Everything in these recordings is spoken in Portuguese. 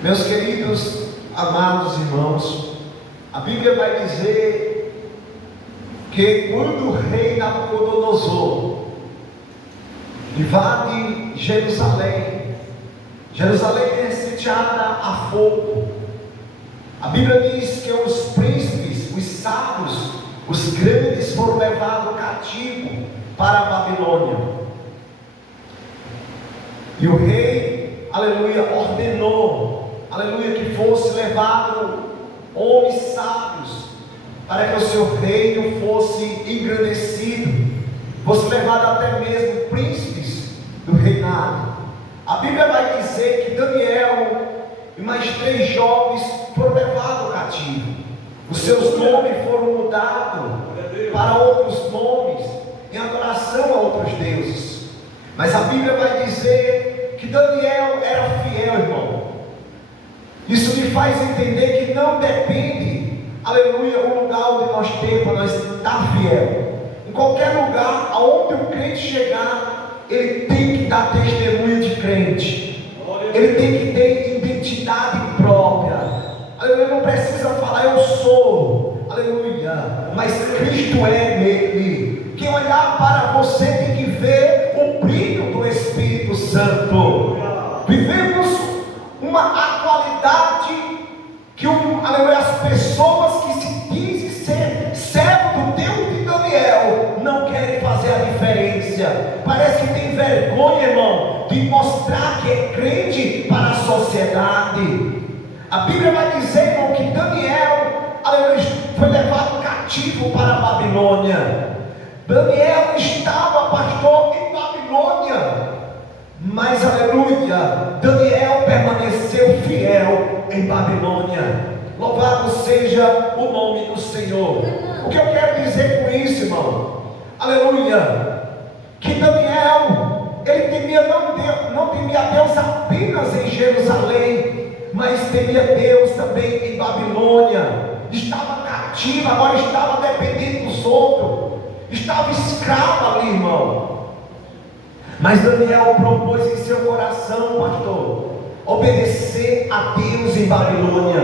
Meus queridos, amados irmãos, a Bíblia vai dizer que quando o rei Nabucodonosor invade Jerusalém, Jerusalém é sitiada a fogo. A Bíblia diz que os príncipes, os sábios, os grandes foram levados cativo para a Babilônia. E o rei, aleluia, ordenou, aleluia, que fosse levado homens sábios, para que o seu reino fosse engrandecido, fosse levado até mesmo príncipes do reinado. A Bíblia vai dizer que Daniel e mais 3 jovens foram levados cativo. Os seus nomes foram mudados para outros nomes, em adoração a outros deuses. Mas a Bíblia vai dizer que Daniel era fiel, irmão. Isso me faz entender que não depende, aleluia, o lugar onde nós temos para nós estar fiel. Em qualquer lugar aonde o crente chegar, ele tem que dar testemunho de crente. Ele tem que ter identidade própria. Aleluia, não precisa falar eu sou, aleluia, mas Cristo é nele. Quem olhar para você tem que ver o brilho do Espírito Santo. Vivemos uma atualidade que aleluia, as pessoas que se dizem ser servo do Deus de Daniel não querem fazer a diferença. Parece que tem vergonha, irmão, de mostrar que é crente para a sociedade. A Bíblia vai dizer, irmão, que Daniel, aleluia, foi levado cativo para a Babilônia. Daniel estava, pastor, em Babilônia, mas, aleluia, Daniel permaneceu fiel em Babilônia. Louvado seja o nome do Senhor. O que eu quero dizer com isso, irmão? Aleluia, que Daniel, ele temia não temia Deus apenas em Jerusalém, mas temia Deus também em Babilônia. Estava cativo, agora estava dependendo dos outros, estava escravo ali, irmão. Mas Daniel propôs em seu coração, pastor, obedecer a Deus em Babilônia.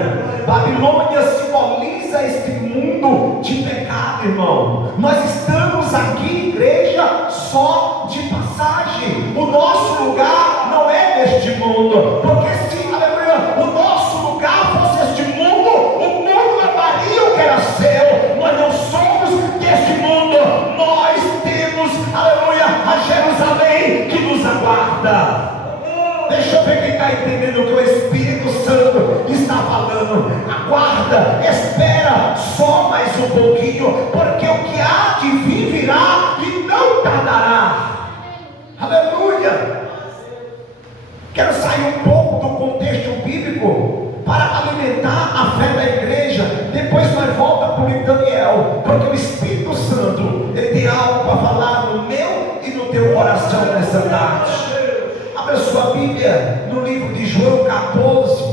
Babilônia simboliza este mundo de pecado, irmão. Nós estamos aqui, igreja, só de passagem. O nosso lugar não é neste mundo, porque se, aleluia, o nosso lugar fosse este mundo, o mundo levaria o que era seu. Nós não somos deste mundo, nós temos, aleluia, a Jerusalém que nos aguarda. Deixa eu ver quem está entendendo o que o Espírito Santo está falando. Aguarda, espera só mais um pouquinho, porque o que há de vir virá e não tardará. Aleluia. Quero sair um pouco do contexto bíblico para alimentar a fé da igreja. Depois nós voltamos para o Daniel, porque o Espírito Santo, ele tem algo para falar no meu e no teu coração nessa tarde. Abra sua Bíblia no livro de João 14,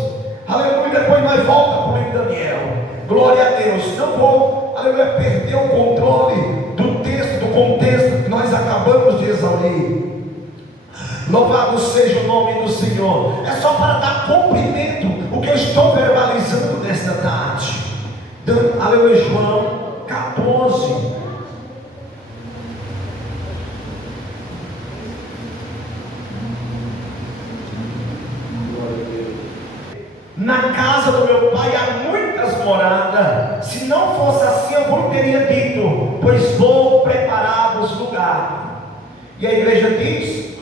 aleluia, depois nós voltamos para o Daniel. Glória a Deus. Não vou, aleluia, perder o controle do texto, do contexto que nós acabamos de exaurir. Louvado seja o nome do Senhor. É só para dar cumprimento o que eu estou verbalizando nesta tarde. Aleluia, João 14. Na casa do meu pai há muitas moradas. Se não fosse assim, eu vos teria dito, pois vou preparar-vos lugar. E a igreja diz,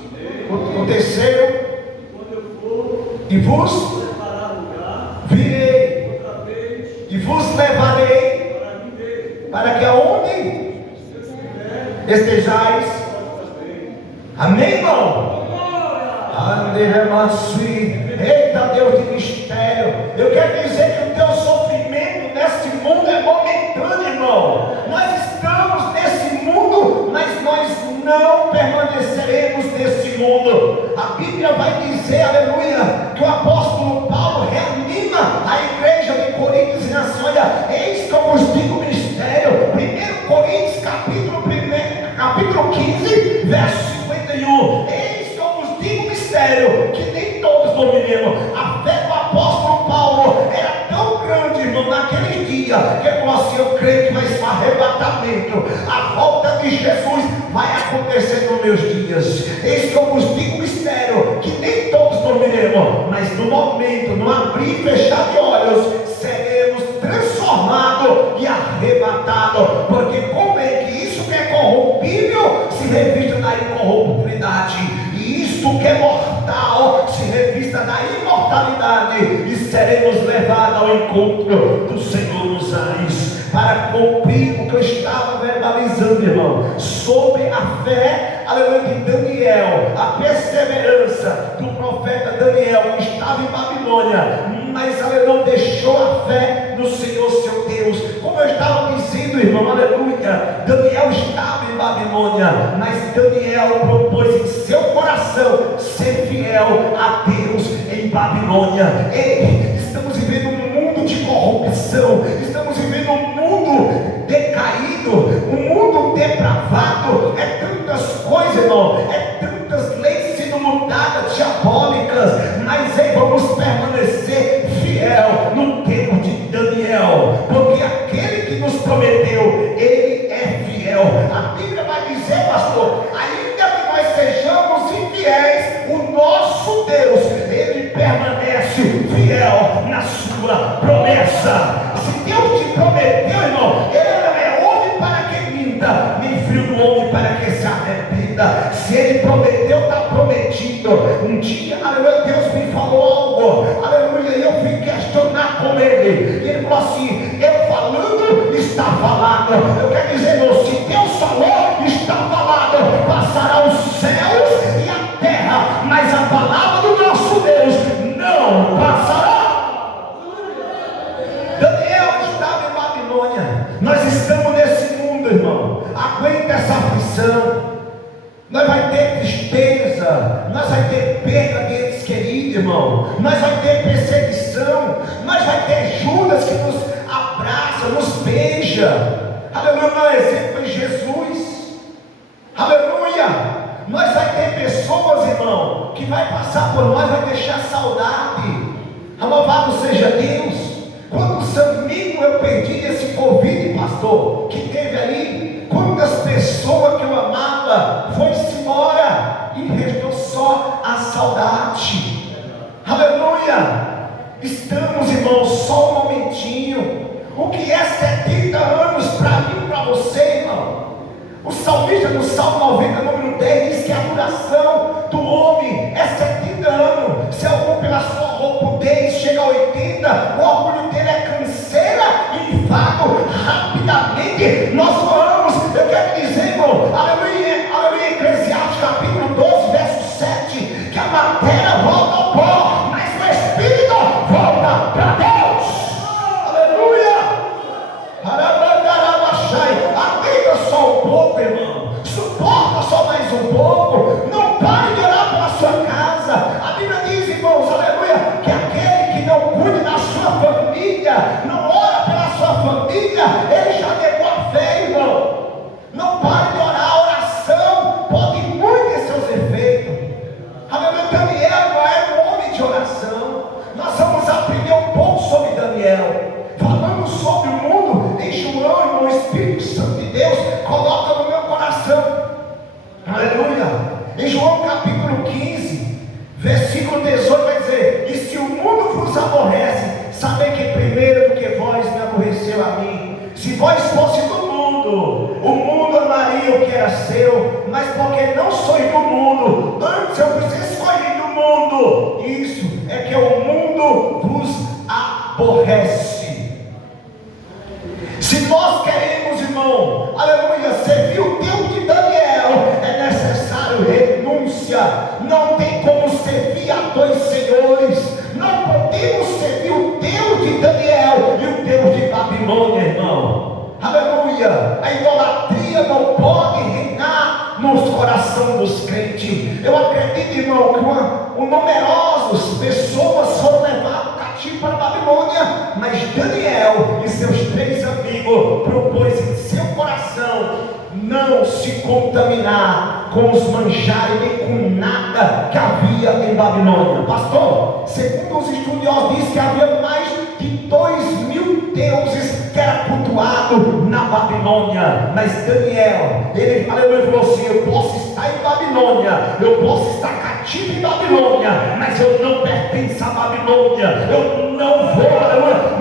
o terceiro, e vos virei, e vos levarei, para que aonde estejais. Amém, irmão? Eita Deus de mistério. Eu quero dizer que o teu sofrimento nesse mundo é momentâneo, irmão. Nós estamos nesse mundo, mas nós não permaneceremos nesse mundo. A Bíblia vai dizer, aleluia, que o apóstolo Paulo reanima a igreja de Coríntios e diz assim: olha, eis como vos digo o mistério. 1 Coríntios capítulo 15, verso 51. Eis como vos digo o mistério, que nem todos dominemos. A fé do apóstolo dia, que é como assim, eu creio que vai ser um arrebatamento, a volta de Jesus vai acontecer nos meus dias. Eis que eu vos digo um mistério, que nem todos dormiremos, mas no momento, no abrir e fechar de olhos, seremos transformados e arrebatados, porque convém que isso que é corrompível se revista da incorruptibilidade, e isto que é mortal se revista da imortalidade, e seremos levados ao encontro do Senhor nos ares, para cumprir o que eu estava verbalizando, irmão, sobre a fé, aleluia, de Daniel, a perseverança do profeta Daniel, que estava em Babilônia, mas aleluia, não deixou a fé no Senhor seu Deus. Como eu estava dizendo, irmão, aleluia, Daniel estava em Babilônia, mas Daniel propôs em seu coração ser fiel a Deus em Babilônia. Ei, estamos vivendo um mundo de corrupção, estamos vivendo um mundo decaído, um mundo depravado, é tantas coisas, irmão, é tantas leis sendo mudadas, diabólicas, mas ei, vamos permanecer fiel no tempo de Daniel, porque aquele que nos prometeu, ele é fiel. A Bíblia vai dizer, pastor, ainda que nós sejamos infiéis, o nosso Deus, ele permanece fiel na sua promessa. Se Deus te prometeu, irmão, ele não é homem para que minta, nem filho do homem para que se arrependa. Se ele prometeu, está prometido. Um dia, aleluia, Deus me falou algo, aleluia, e eu fui questionar com ele, e ele falou assim: eu falando, está falado. Eu quero dizer, irmão, se Deus falou, está falado. Passará os céus e a terra, mas a palavra do nosso Deus não passará. Daniel estava em Babilônia. Nós estamos nesse mundo, irmão. Aguenta essa aflição. Nós vai ter tristeza, nós vai ter perda de entes queridos, irmão. Nós vai ter perseguição, nós vai ter Judas que nos abraça, nos beija. Aleluia, meu exemplo é Jesus. Aleluia. Nós vai ter pessoas, irmão, que vai passar por nós, vai deixar saudade. Louvado seja Deus. Quantos amigos eu perdi nesse Covid, pastor, que teve ali? Quantas pessoas que eu amava foi-se embora e restou só a saudade. Aleluia. Estamos, irmãos, só um momentinho. O que é 70 anos para mim e para você, irmão? O salmista no Salmo 90, número 10, diz que a duração do homem é 70 anos. Se algum pela sua roupudez chega a 80, o orgulho dele é canseira e enfado rapidamente. Nós voamos. Eu quero dizer, irmão, aleluia, aleluia, Eclesiastes capítulo 12, verso 7, que a matéria volta ao pó, mas o Espírito volta para Deus. Aleluia. Aguenta só um pouco, irmão. Suporta só mais um pouco. Não pare de orar pela sua casa. A Bíblia diz, irmãos, aleluia, que aquele que não cuide da sua família, não ora pela sua família, ele já negou a fé, irmão. Não pare de orar. A oração pode muito ter seus efeitos. Aleluia. Daniel não era um homem de oração. Nós vamos aprender um pouco sobre Daniel. Falamos sobre o mundo em João, irmão. O Espírito Santo de Deus coloca no meu coração. Aleluia. Em João capítulo 15, versículo 18 vai dizer: e se o mundo vos aborrece, sabei que primeiro do que vós me aborreceu a mim. Se vós fosse do mundo, o mundo amaria o que era seu, mas porque não sois do mundo, antes eu vos escolhi do mundo. Isso é que o mundo vos aborrece. Se nós queremos, irmão, aleluia, servir o Deus de Daniel, é necessário renúncia. Não tem como servir a dois senhores. Não podemos servir o Deus de Daniel e o Deus de Babilônia, irmão. Aleluia. A idolatria não pode reinar nos corações dos crentes. Eu acredito, irmão, que numerosas pessoas foram levadas cativo para a Babilônia, mas Daniel e seus 3 amigos propôs em seu coração não se contaminar com os manjares nem com nada que havia em Babilônia. Pastor, segundo os estudiosos, diz que havia mais de 2000 deuses que era cultuado na Babilônia. Mas Daniel, ele falou assim: eu posso estar em Babilônia, eu posso estar cativo em Babilônia, mas eu não pertenço à Babilônia, eu não vou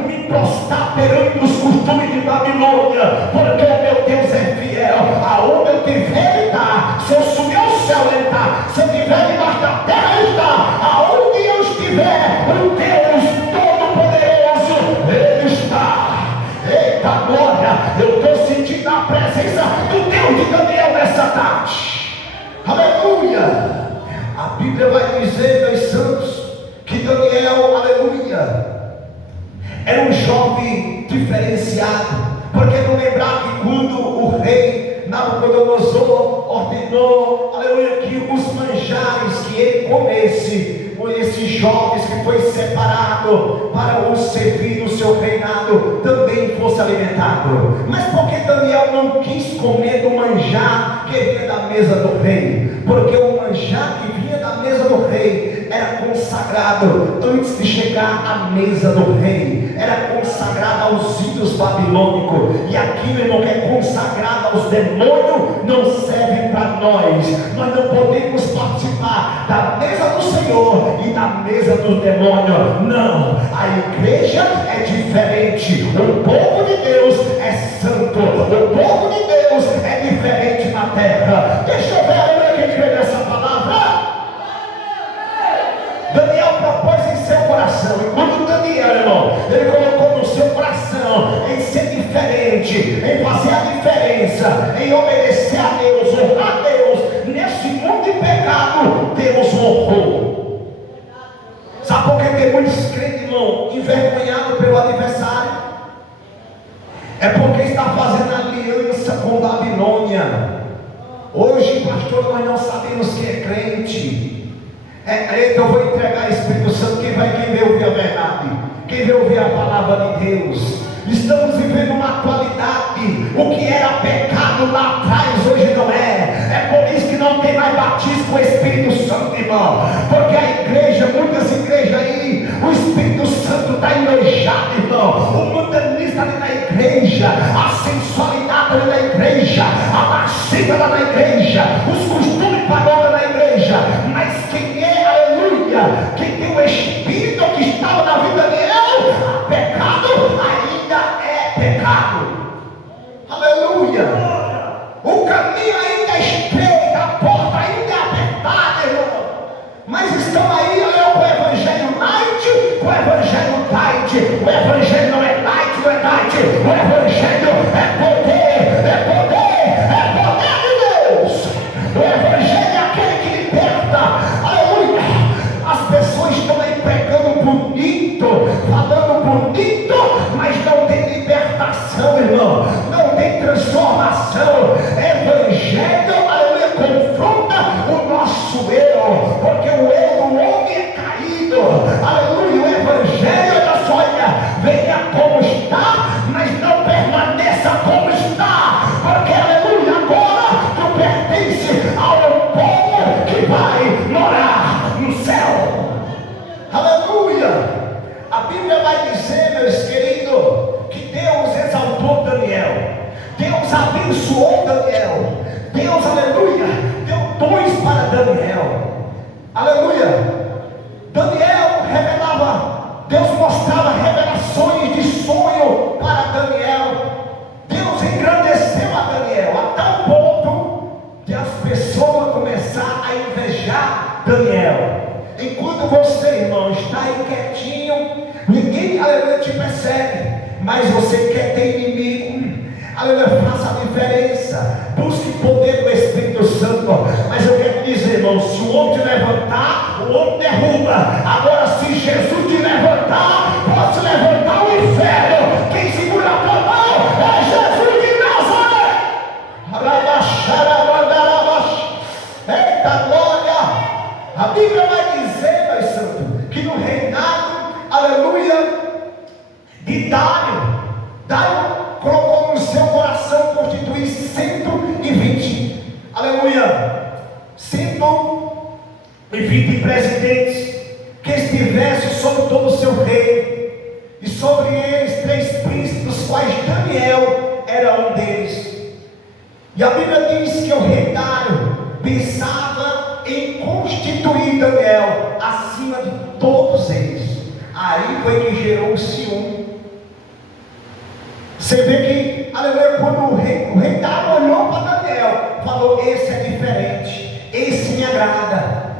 me prostrar perante os costumes de Babilônia, porque o meu Deus é fiel. Aonde eu tiver, ele está. Se eu subir ao céu, ele está. Se eu estiver debaixo da terra, ele está. Aonde eu estiver, o Deus Todo-Poderoso, ele está. Eita glória, eu estou sentindo a presença do Deus de Daniel nessa tarde. Aleluia. A Bíblia vai dizer, meus santos, que Daniel, aleluia, era um jovem diferenciado, porque não lembrar que quando o rei Nabucodonosor ordenou, aleluia, que os manjares que ele comesse, esses jovens que foi separado para o servir no seu reinado, também fosse alimentado. Mas por que Daniel não quis comer do manjar que vinha da mesa do rei? Porque o manjar que vinha da mesa do rei era consagrado antes de chegar à mesa do rei, era consagrado aos ídolos babilônicos, e aquilo, irmão, que é consagrado aos demônios, não serve para nós. Nós não podemos participar da mesa do Senhor e da mesa do demônio. Não, a igreja é diferente, o povo de Deus é santo, o povo de Deus é diferente na terra. Deixa eu ver quem crê nessa palavra. Daniel propôs em seu coração, e quando Daniel, irmão, ele colocou no seu coração em ser diferente, em fazer a diferença, em obedecer a Deus, honrar a Deus, nesse mundo de pecado, Deus honrou. Sabe por que tem muitos crentes, irmão, envergonhados pelo adversário? É porque está fazendo aliança com Babilônia. Hoje, pastor, nós não sabemos que é crente. Então eu vou entregar o Espírito Santo. Quem veio ouvir a verdade, quem veio ouvir a palavra de Deus. Estamos vivendo uma atualidade. O que era pecado lá atrás, hoje não é. É por isso que não tem mais batismo com o Espírito Santo, irmão. Porque a igreja, muitas igrejas aí, o Espírito Santo está enojado, irmão. O mundanista ali na igreja, a sensualidade ali na igreja, a lascívia lá na igreja, os costumes pagãos na igreja. Mas quem é, aleluia, quem tem o Espírito que estava na vida de Daniel, pecado ainda é pecado. Aleluia. O caminho ainda é estreito, a porta ainda é apertada, irmão. Mas estão aí, olha, com o evangelho light, com o evangelho tight. O evangelho não é light, não é tight. O evangelho é poder, é poder, é poder de Deus. O evangelho é aquele que liberta. Aleluia. As pessoas estão aí pregando bonito, falando bonito, mas não tem libertação, irmão. Não tem transformação. Evangelho, aleluia, confronta o nosso eu, porque o eu do homem é caído. Aleluia. O evangelho da sonha venha como está, mas não permaneça como está, porque aleluia, agora tu pertence ao povo que vai morar no céu. Aleluia. A Bíblia vai dizer, meus queridos, que Deus exaltou Daniel, Deus abençoou Daniel, Deus, aleluia, deu dons para Daniel. Aleluia. Daniel revelava, Deus mostrava revelações de sonho para Daniel. Deus engrandeceu a Daniel a tal ponto de as pessoas começar a invejar Daniel. Enquanto você, irmão, está aí quietinho, ninguém, aleluia, te persegue, mas você quer ter inimigo. Aleluia, faça a diferença, busque poder do Espírito Santo. Mas eu quero dizer, irmão, se o homem te levantar, o homem derruba. Agora, se Jesus te levantar, pode levantar o inferno. Quem segura a tua mão é Jesus de Nazaré. Eita glória. A Bíblia vai dizer, meus santos, que no reinado, aleluia, de Dário, colocou no seu coração constituir 120, aleluia, 120 presidentes que estivessem sob sobre eles 3 príncipes, dos quais Daniel era um deles. E a Bíblia diz que o rei Dário pensava em constituir Daniel acima de todos eles. Aí foi que gerou o ciúme. Você vê que, aleluia, quando o rei Dário olhou para Daniel, falou: esse é diferente, esse me agrada.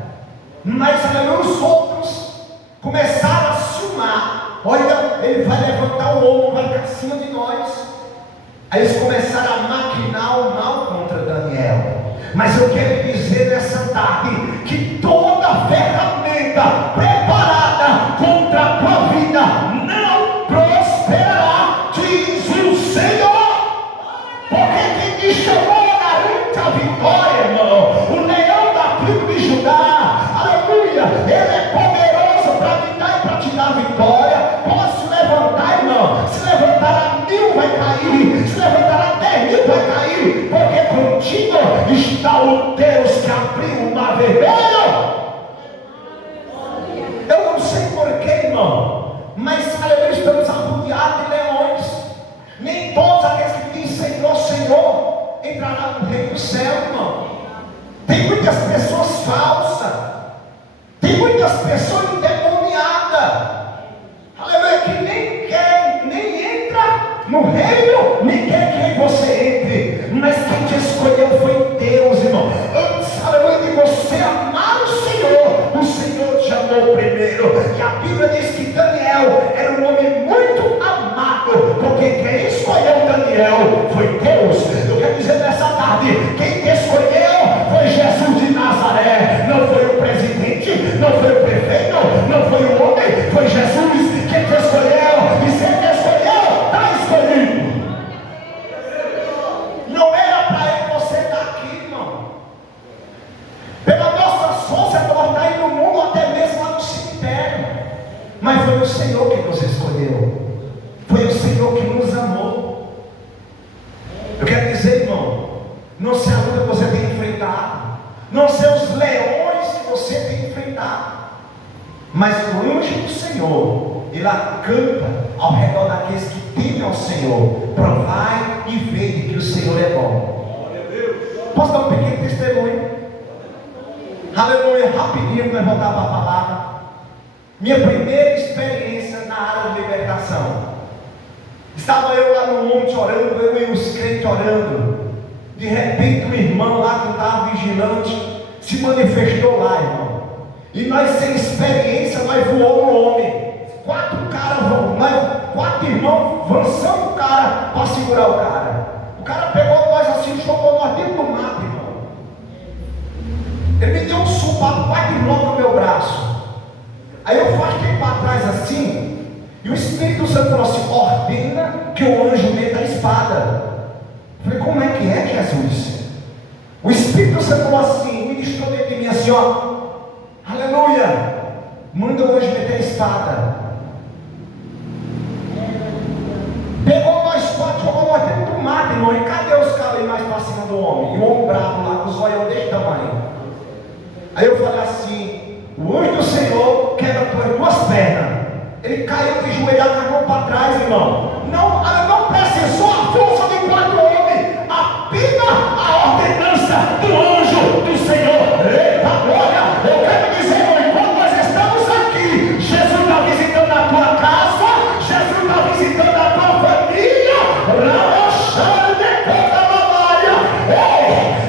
Mas, aleluia, os outros começaram a ciumar. Olha, ele vai levantar o ombro, vai ficar acima de nós. Aí eles começaram a maquinar o mal contra Daniel. Mas eu quero dizer nessa tarde que toda ferramenta preparada contra a tua vida não prosperará, diz o Senhor. Porque quem te chamou garante a vitória, irmão. O leão da tribo de Judá, aleluia, ele é poderoso para me dar e para te dar vitória. Posso levantar, irmão. Se levantar a 1000 vai cair, se levantar a 10.000 vai cair, porque contigo está o Deus que abriu o mar vermelho. Eu não sei porquê, irmão, mas aleluia, estamos arrodeados de leões. Nem todos aqueles que dizem Senhor, Senhor entrarão no reino do céu, irmão. Tem muitas pessoas falsas, tem muitas pessoas endemoniadas, aleluia, que nem entra no reino, nem quer que você entre. Mas quem te escolheu foi Deus, irmão. Antes, aleluia, de você amar o Senhor te amou primeiro. E a Bíblia diz que Daniel era um homem muito amado, porque quem escolheu Daniel foi Deus. Eu quero dizer nessa tarde, quem te escolheu foi Jesus de Nazaré. Não foi o presidente, não foi o prefeito, não foi o homem, foi Jesus quem te escolheu. E se ele te escolheu, está escolhido. Não era para ele você estar aqui, irmão. Pelas nossas forças, nós está aí no mundo, até mesmo lá no cemitério. Mas foi o Senhor que nos escolheu. Foi o Senhor que nos amou. Eu quero dizer, irmão, não sei a luta que você tem enfrentado, não sei os leões que você tem enfrentado, mas o anjo do Senhor, ele acampa ao redor daqueles que temem ao Senhor. Provai e vede que o Senhor é bom. Posso dar um pequeno testemunho? Aleluia, rapidinho para voltar para a palavra. Minha primeira experiência na área de libertação. Estava eu lá no monte orando, eu e os crentes orando. De repente um irmão lá que estava vigilante se manifestou lá, irmão. E nós sem experiência, nós voamos no homem. 4 irmãos avançando o cara para segurar o cara. O cara pegou nós assim, jogou nós dentro do mato, irmão. Ele me deu um supapo, quase de novo no meu braço. Aí eu fiquei para trás assim, e o Espírito Santo falou assim: ordena que o anjo meta a espada. Eu falei: como é que é, Jesus? O Espírito Santo falou assim, ministrou dentro de mim assim, ó: aleluia, manda o anjo meter a espada. Pegou nós 4, jogou nós dentro do mato, irmão. E cadê os caras aí mais para cima do homem? E o homem bravo lá, com os olhos desse tamanho. Aí eu falei assim: o anjo do Senhor quebra as 2 pernas. Ele caiu de joelhado com a mão para trás, irmão. Não precisou a força de 4 homens, apenas a ordenança do anjo do Senhor. Eita glória! Eu quero dizer, irmão, enquanto nós estamos aqui, Jesus está visitando a tua casa, Jesus está visitando a tua família.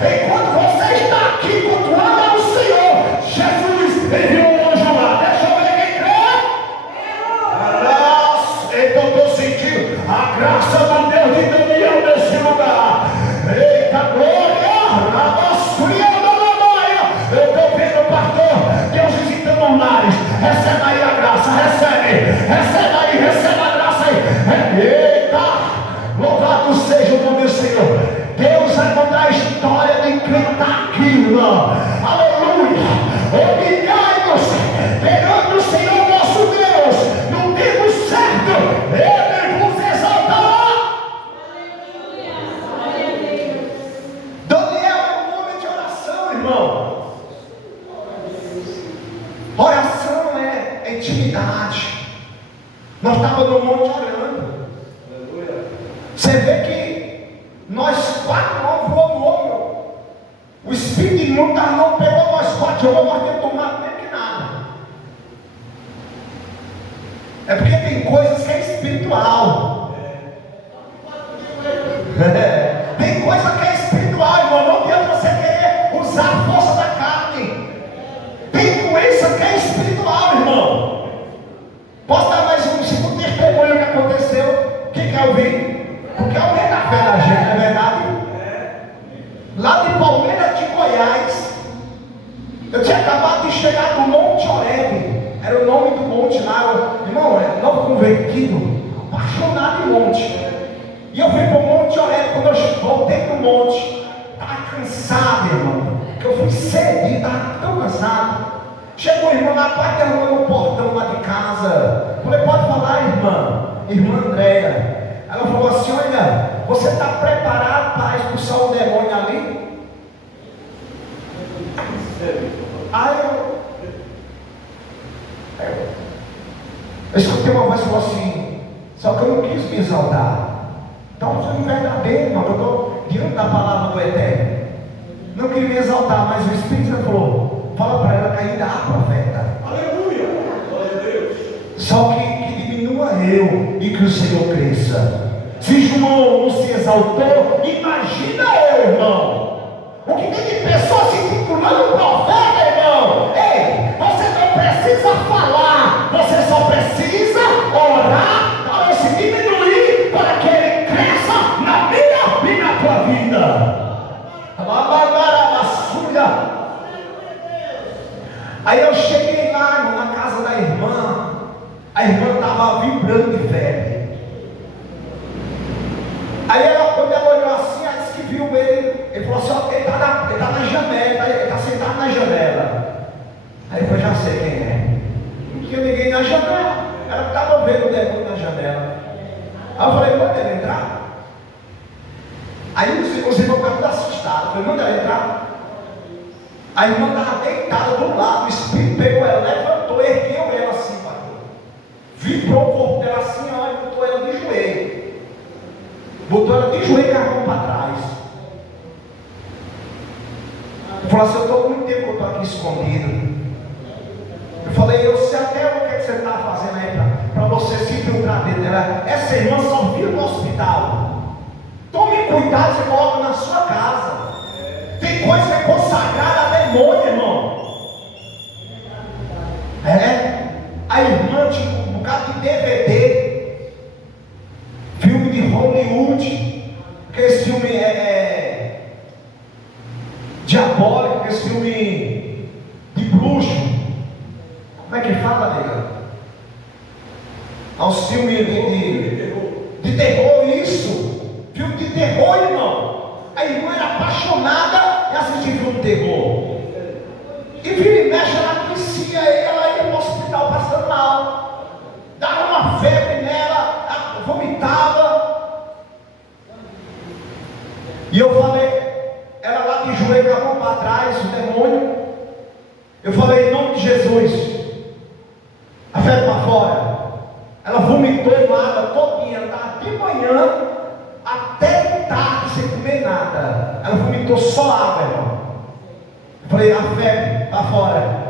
Enquanto você está aqui, cultuando ao Senhor, Jesus enviou um anjo lá. Deixa eu ver quem crê. Então eu estou sentindo a graça do Deus de Daniel nesse lugar. Eita glória! Eu estou vendo o pastor Deus visitando lares. Recebe aí a graça, recebe a graça aí. Eita! Louvado seja o nome do Senhor. Deus vai mudar a história de quem está aqui, irmão. Aleluia! Humilhai-nos perante o Senhor nosso Deus no tempo certo. Ele vos exaltará. Daniel é um homem de oração, irmão. Oração é intimidade. Nós estávamos no monte orando. Você vê que nós quatro não voamos no olho. O espírito imundo não pegou nós quatro, jogou nós dentro do mato, nem que nada. É porque tem coisas que é espiritual. Tem coisa que é espiritual, irmão. Não adianta você querer usar a força da carne. Tem coisa que é espiritual, irmão. Posso dar mais um segundo testemunho que aconteceu? Quem quer ouvir? Porque aumenta a fé da gente, não é verdade? Lá de Palmeiras de Goiás, eu tinha acabado de chegar do Monte Horebe. Era o nome do monte lá. Irmão, é novo convertido, apaixonado em monte. E eu fui para o Monte Horebe. Quando eu voltei para o monte, estava cansado, irmão, que eu fui cedo, estava tão cansado. Chegou o irmão na parte, derrubou no portão lá de casa. Falei, pode falar, irmã Andréia. Ela falou assim, olha, você está preparado para expulsar o demônio ali? Aí eu escutei uma voz que falou assim, só que eu não quis me exaltar. Então eu sou verdadeiro, irmão, eu estou diante da palavra do Eterno. Não queria me exaltar, mas o Espírito Santo falou, fala para ela que ainda há profeta. Aleluia! Glória a Deus! Só que diminua eu e que o Senhor cresça. Se João não se exaltou, imagina eu, irmão. O que tem de pessoa se titulando profeta, irmão? Ei, você não precisa falar, você só precisa orar para ele se diminuir, para que ele cresça na minha e na tua vida. Aí eu cheguei lá na casa da irmã, a irmã estava vibrando de febre. Aí ela, quando ela olhou assim, ela disse que viu ele falou assim, ó, ele está na janela, ele está sentado na janela. Aí eu falei, já sei quem é. Não tinha ninguém na janela, ela estava vendo o demônio na janela. Aí eu falei, manda ele entrar. Aí os irmãos ficaram tudo assustados. Eu falei, manda ela entrar. A irmã estava deitada do lado, o Espírito pegou ela, levantou, ergueu ela assim, vibrou o corpo dela assim, ó, e botou ela de joelho. Botou ela de joelho com a mão para trás. Eu falei assim, eu estou muito tempo que eu estou aqui escondido. Eu falei, eu sei até o que você está fazendo aí para você se filtrar dentro dela. Essa irmã só viu no hospital. Tome cuidado, você coloca na sua casa. Tem coisa que é consagrada a demônio, irmão. A irmã tinha um bocado de DVD, filme de Hollywood, que esse filme diabólico, que esse filme de bruxo. Como é que fala, nega? Aos filmes de terror, isso. Filme de terror, irmão. A irmã era apaixonada em assistir filme de terror. E vira e mexe, ela conhecia ele, ela ia para o hospital passando mal. Dava uma febre nela, ela vomitava. E eu falei, ela lá de joelho, com a mão para trás, o demônio. Eu falei, em nome de Jesus, a febre para fora. Ela vomitou uma água todinha, ela estava de manhã até tarde sem comer nada. Ela vomitou só água, irmão. Eu falei, a febre para fora.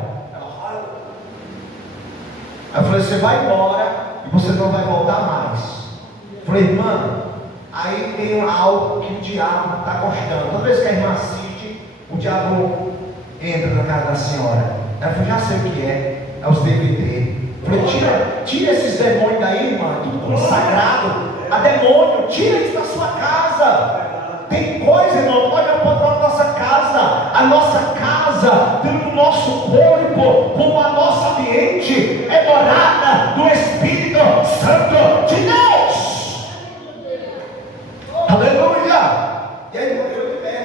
Aí eu falei, você vai embora e você não vai voltar mais. Eu falei, irmã, aí tem algo que o diabo está gostando. Toda vez que a irmã assiste, o diabo entra na casa da senhora. Ela falou, já sei o que é os DVD. Eu falei, tira esses demônios daí, irmã, tudo consagrado a demônio, tira isso da sua casa. Tem coisa, irmão, olha para a nossa casa. A nossa casa, dentro do nosso corpo, como a nosso ambiente, é morada do Espírito Santo de Deus. Aleluia. E a irmã foi de pé.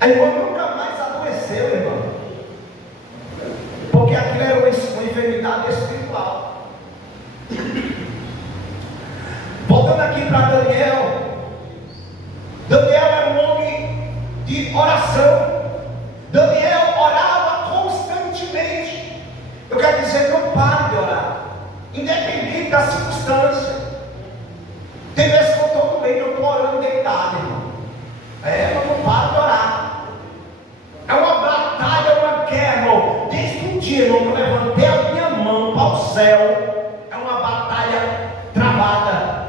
A irmã nunca mais adoeceu, irmão, porque aquilo era uma enfermidade espiritual. Voltando aqui para Daniel. Daniel era um homem de oração. Daniel orava com independente da circunstância. Tem vezes que eu estou doente, eu estou orando deitado, irmão. Eu não paro de orar. É uma batalha, é uma guerra, irmão. Desde um dia, irmão, que eu levantei a minha mão para o céu, é uma batalha travada.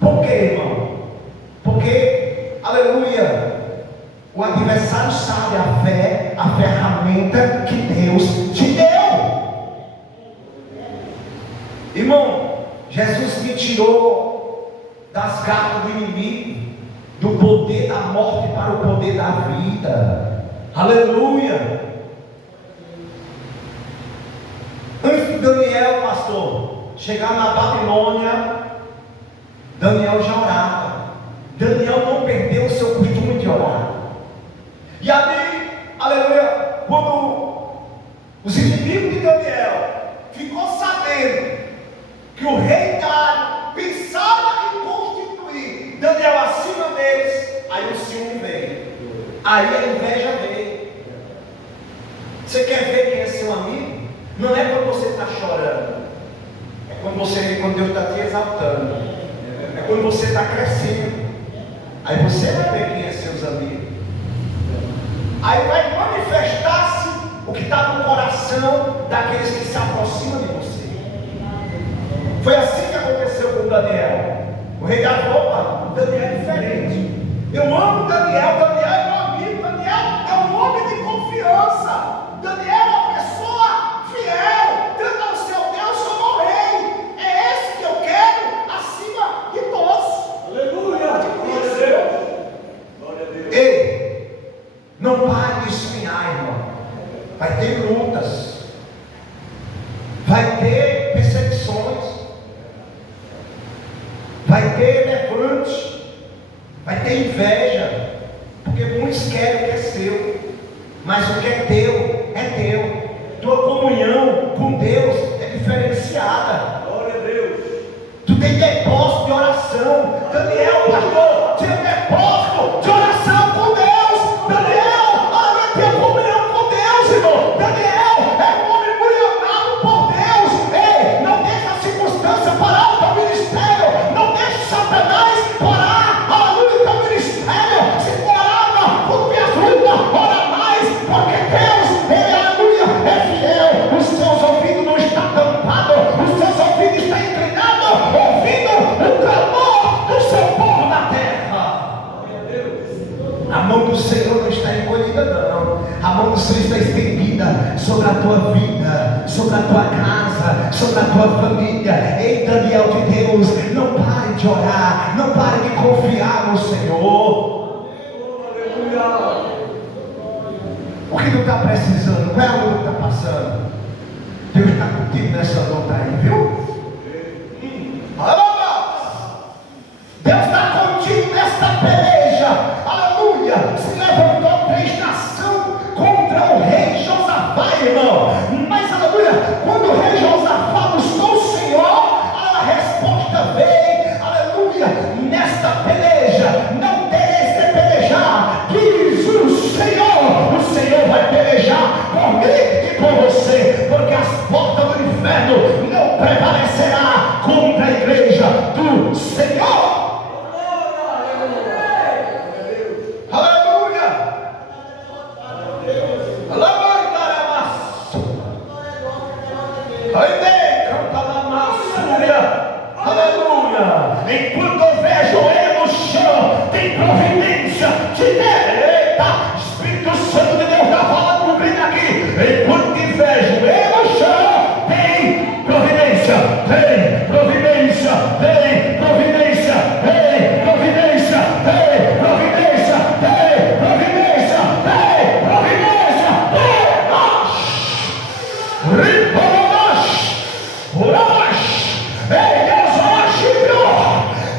Por quê, irmão? Porque, aleluia, o adversário sabe a ferramenta que Deus te deu. Irmão, Jesus me tirou das garras do inimigo, do poder da morte para o poder da vida. Aleluia. Antes de Daniel, pastor, chegar na Babilônia, Daniel já orava. Daniel não perdeu o seu costume de orar. E ali, aleluia, quando os inimigos de Daniel ficou sabendo que o rei Dário pensava em constituir Daniel acima deles, aí o ciúme veio, aí a inveja veio. Você quer ver quem é seu amigo? Não é quando você está chorando, é quando Deus está te exaltando, é quando você está crescendo. Aí você vai ver quem é seus amigos. Aí vai manifestar-se o que está no coração daqueles que se aproximam de você. Foi assim que aconteceu com Daniel. O rei da roupa, Daniel é diferente. Eu amo Daniel, Daniel é meu amigo, Daniel é um homem de confiança. Daniel é uma pessoa fiel, tanto ao seu Deus como ao rei. É esse que eu quero acima de todos. Aleluia! Glória a Deus. Ei, não pare de sonhar, irmão. Vai ter lutas, vai ter perseguições, vai ter levante, vai ter inveja, porque muitos querem o que é seu, mas o que é teu é teu. Tua comunhão com Deus é diferenciada. Glória a Deus. Tu tem depósito de oração. Daniel, pastor, tinha depósito de oração com Deus. Daniel, tinha comunhão com Deus, irmão. Daniel é um homem milionário por Deus. Ei, não deixa a circunstância parar o teu ministério. Não deixa Satanás parar, aleluia, o teu ministério. Se parar, porque ajuda, ora mais, porque Deus, ele, aleluia, é fiel. Os seus ouvidos não estão tampados, os seus ouvidos estão inclinados, ouvindo o clamor do seu povo na terra. A mão do Senhor não está encolhida, não. A mão do Senhor está estendida sobre a tua vida, sobre a tua casa, sobre a tua família. Ei, Daniel de Deus, não pare de orar, não pare de confiar no Senhor. O que tu está precisando? Qual é a luta que está passando? Deus está contigo nessa luta aí, viu? Deus está contigo nesta peleja. Aleluia. Se levantou 3 nações contra o rei Josafá, irmão. Mas aleluia, quando o rei Josafá buscou o Senhor, a resposta veio. Aleluia. Nesta peleja não tereis que pelejar, diz o Senhor. O Senhor vai pelejar por mim e por você, porque as portas do inferno não prevalecerá contra a igreja do Senhor. Enquanto houver joelho no chão, tem providência de Deus. Eita, Espírito Santo de Deus está falando comigo aqui. Enquanto tiver joelho no chão, tem providência, tem providência, tem providência, tem providência, tem providência, tem providência, tem providência, Ei, Deus vai agir,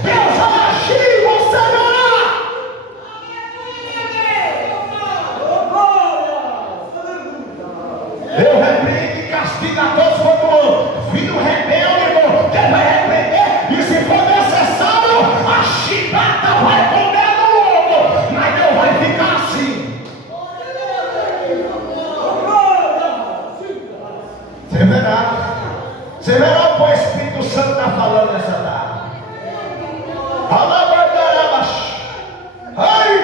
Deus vai agir, você verá. Eu repreendo e castigo a todos quando filho rebelde, irmão. Deus vai repreender, e se for necessário, a chibata vai comer no lobo, mas Deus vai ficar assim. Você verá. Você verá o que o Espírito Santo está falando nessa tarde. Ai,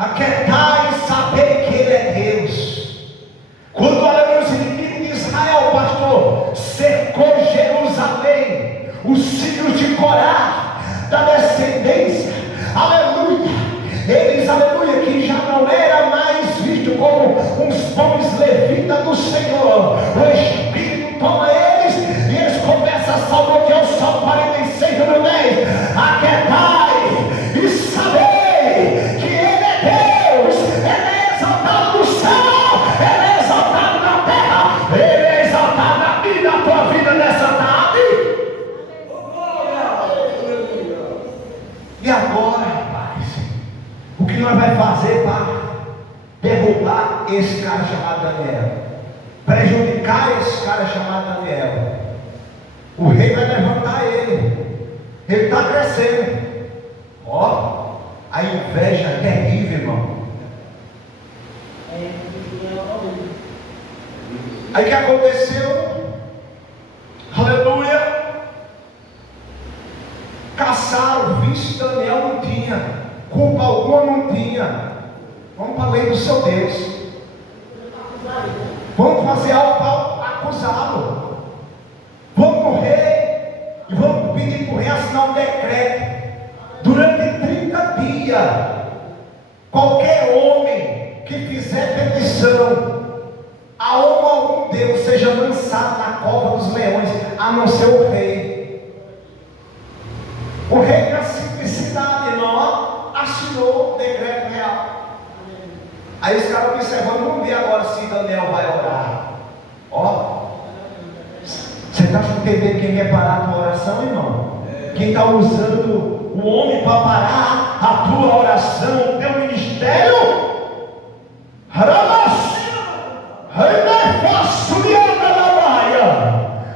aquietai e saber que Ele é Deus. Quando aleluia, os inimigos de Israel, pastor, cercou Jerusalém, os filhos de Corá, da descendência, aleluia, eles, aleluia, que já não era mais visto como uns bons levitas do Senhor, o Espírito toma eles e eles começam a salmodiar o Salmo 46, no 10, aquietai e saber que Ele é Deus, Ele é exaltado no céu, Ele é exaltado na terra, Ele é exaltado na vida, na tua vida nessa tarde. E agora, rapaz, o que nós vamos fazer para derrubar esse cara chamado Daniel, prejudicar esse cara chamado Daniel? O rei vai levantar ele está crescendo. Ó, a inveja é terrível, irmão. Aí o que aconteceu? Aleluia. Caçaram, visto Daniel não tinha, culpa alguma não tinha. Vamos para a lei do seu Deus. Vamos fazer algo para acusá-lo. Vamos no rei e vamos pedir para o rei assinar um decreto. Durante 30 dias, qualquer homem que fizer petição a algum Deus seja lançado na cova dos leões, a não ser o rei. O rei, na simplicidade, não assinou o decreto real. Aí os caras observando, vamos ver agora se Daniel vai orar. Ó, você está entendendo quem quer parar a tua oração, irmão? Quem está usando o homem para parar a tua oração, o teu ministério?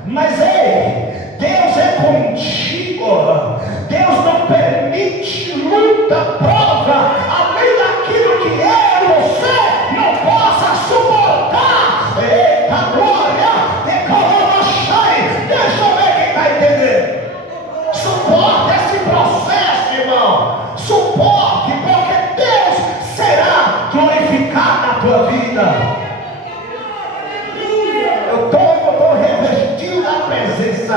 Mas ei, Deus é contigo. Deus não permite luta, prova, além daquilo que eu e você não possa suportar. Eita glória, deixa eu ver quem está entendendo. Suporte esse processo, irmão. Suporte, porque Deus será glorificado na tua vida. Eu estou revestido da presença.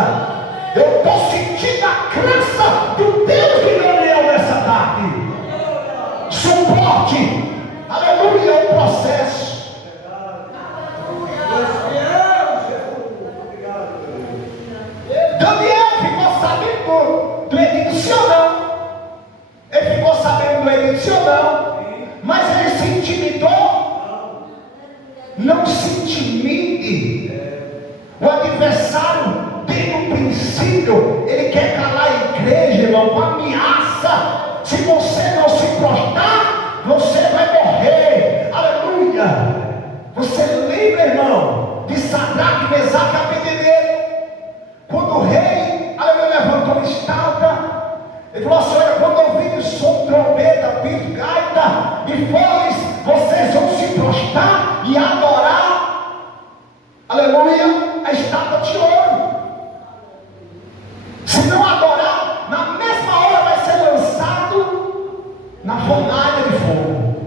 Eu estou sentindo a graça do Deus de Daniel nessa tarde. Suporte, aleluia, é um processo. Daniel ficou sabendo do edifício ou não? Ele ficou sabendo do edifício ou não? Mas ele se intimidou? Não se intimide. O adversário, desde o princípio, ele quer calar a igreja, irmão, com ameaça. Se você não se prostrar, você vai morrer. Aleluia. Você lembra, irmão, de Sadraque, Mesaque e Abednego? Quando o rei, aleluia, levantou uma estátua, ele falou assim: olha, quando ouvirem som, trombeta, pito, gaita e foles, vocês vão se prostrar e adorar, aleluia, a estátua de ouro. Se não adorar, na mesma hora vai ser lançado na fornalha de fogo.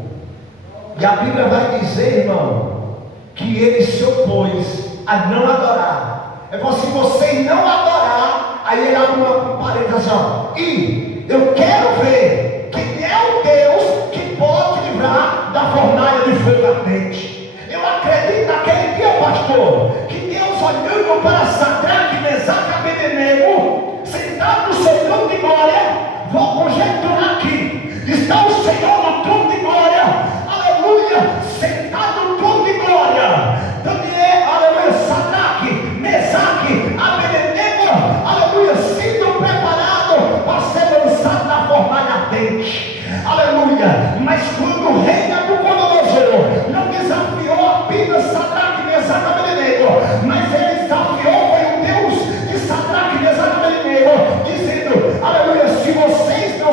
E a Bíblia vai dizer, irmão, que ele se opôs a não adorar. É como se vocês não adorar. Aí ele abre uma parede assim, ó, e eu quero ver quem é o Deus que pode livrar da fornalha de fogo ardente. Eu acredito naquele dia, pastor, que Deus olhando para Sadraque, Mesaque e Abednego, sentado no seu trono de glória, vou conjecturar aqui, está o Senhor no trono de glória, aleluia, sentado no trono de glória. Daniel, aleluia, Sadraque, Mesaque, Abednego, aleluia, sendo preparado para ser lançado na fornalha ardente, aleluia. Mas quando o rei Nabucodonosor não desafiou apenas Sadraque, Mesaque e Abednego, mas ele desafiou foi o Deus de Sadraque, Mesaque e Abednego, dizendo, aleluia, se vocês não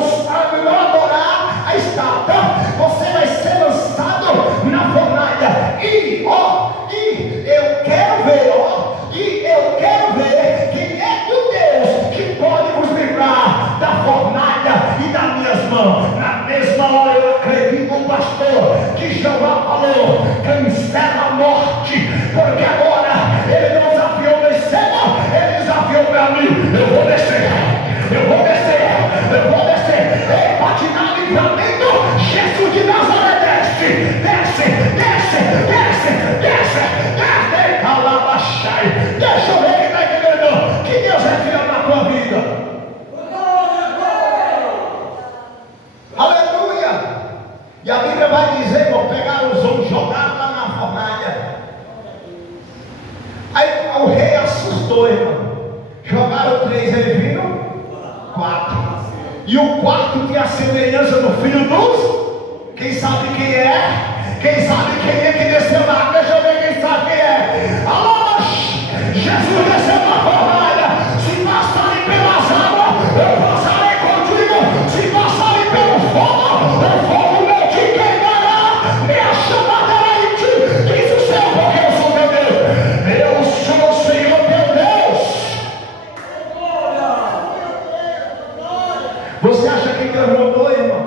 irmão, na mesma hora eu acredito, pastor, que Jeová falou: cancela a morte, porque agora ele não desafiou meu cego, ele desafiou meu amigo. Eu vou descer, eu vou descer, eu vou descer. Ei, patinar livramento, Jesus de Nazaré, desce, desce, desce, desce, desce, desce, calabachai. Deixa eu ver quem está entendendo que Deus é fiel na tua vida. Aleluia! E a Bíblia vai dizer, irmão, pegaram os homens, jogaram lá na fornalha. Aí o rei assustou, irmão. Jogaram 3, ele viram 4. E o quarto tinha semelhança do filho dos. Quem sabe quem é? Quem sabe quem é que desceu lá? Deixa eu ver quem sabe quem é. Alô, Jesus desceu na fornalha. Se passarem pelas águas, eu passarei contigo. Se passarem pelo fogo, o fogo não te queimará. Minha chamada era em ti, diz o Senhor, porque eu sou teu Deus. Eu sou o Senhor teu Deus. Você acha que Deus mudou, irmão?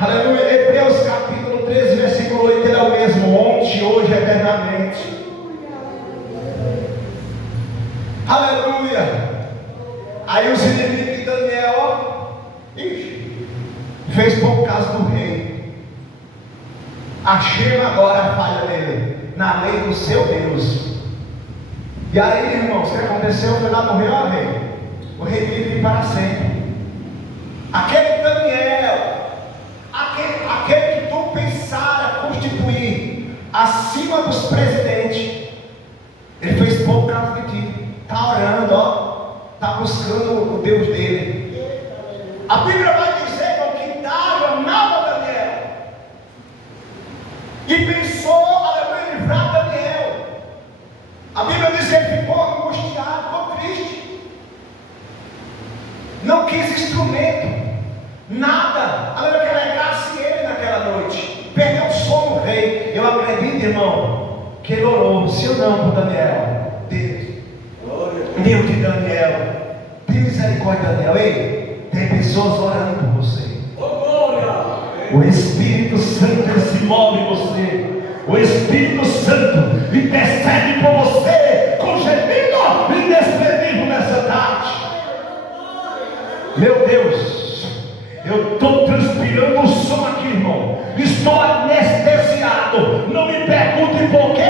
Aleluia. Hebreus capítulo 13, versículo 8, ele é o mesmo ontem, hoje, eternamente. Aleluia. Aí os inimigos de Daniel, ó, fez por causa do rei. Achei agora a falha dele na lei do seu Deus. E aí, irmãos, o que aconteceu? Foi lá no rei, ó rei. O rei vive para sempre. Aquele Daniel, aquele que tu pensara constituir acima dos presidentes, ele fez por causa de ti. Está orando, ó, está buscando o Deus dele. A Bíblia vai dizer, irmão, que Dário amava Daniel e pensou, aleluia, livrar Daniel. A Bíblia diz que ele ficou angustiado, ficou triste, não quis instrumento, nada, aleluia, que alegrasse ele naquela noite. Perdeu o sono, o rei. Eu acredito, irmão, que ele orou, sim ou não, por Daniel. Deus de Daniel, tem misericórdia de Daniel. Ei, tem pessoas orando por você. O Espírito Santo ele se move em você. O Espírito Santo intercede por você com gemido inexprimível nessa tarde. Meu Deus, eu estou transpirando o som aqui, irmão. Estou anestesiado. Não me pergunte por quê.